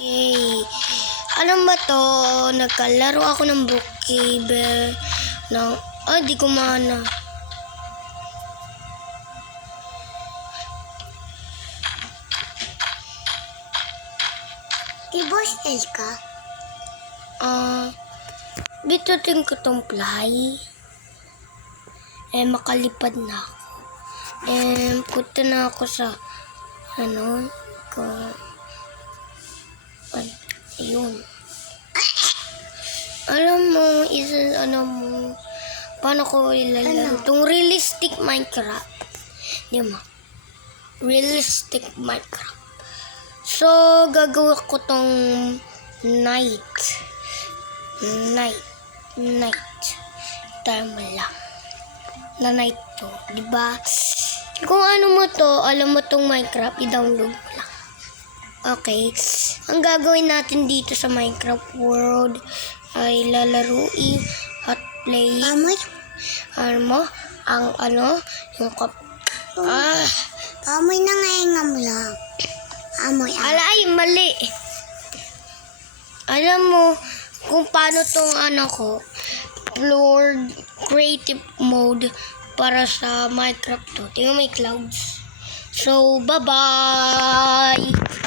Okay. Alam ba to? Nagkalaro ako ng Brookhaven. Di ko mana. Boss L ka? Bitutin ko tong fly. Makalipad na ako. Punta na ako sa ayun. Alam mo, paano ko ilalaro? Itong realistic Minecraft. Di ba? Realistic Minecraft. So, gagawa ko tong night. Tama lang. Na night to. Diba? Kung ano mo to, alam mo tong Minecraft, i-download mo lang. Okay. Ang gagawin natin dito sa Minecraft world ay lalaruin at play. Amoy na ngayon mo lang. Amoy. Alay, mali. Alam mo kung paano tong Lord creative mode para sa Minecraft to. Tingnan may clouds. So, bye-bye!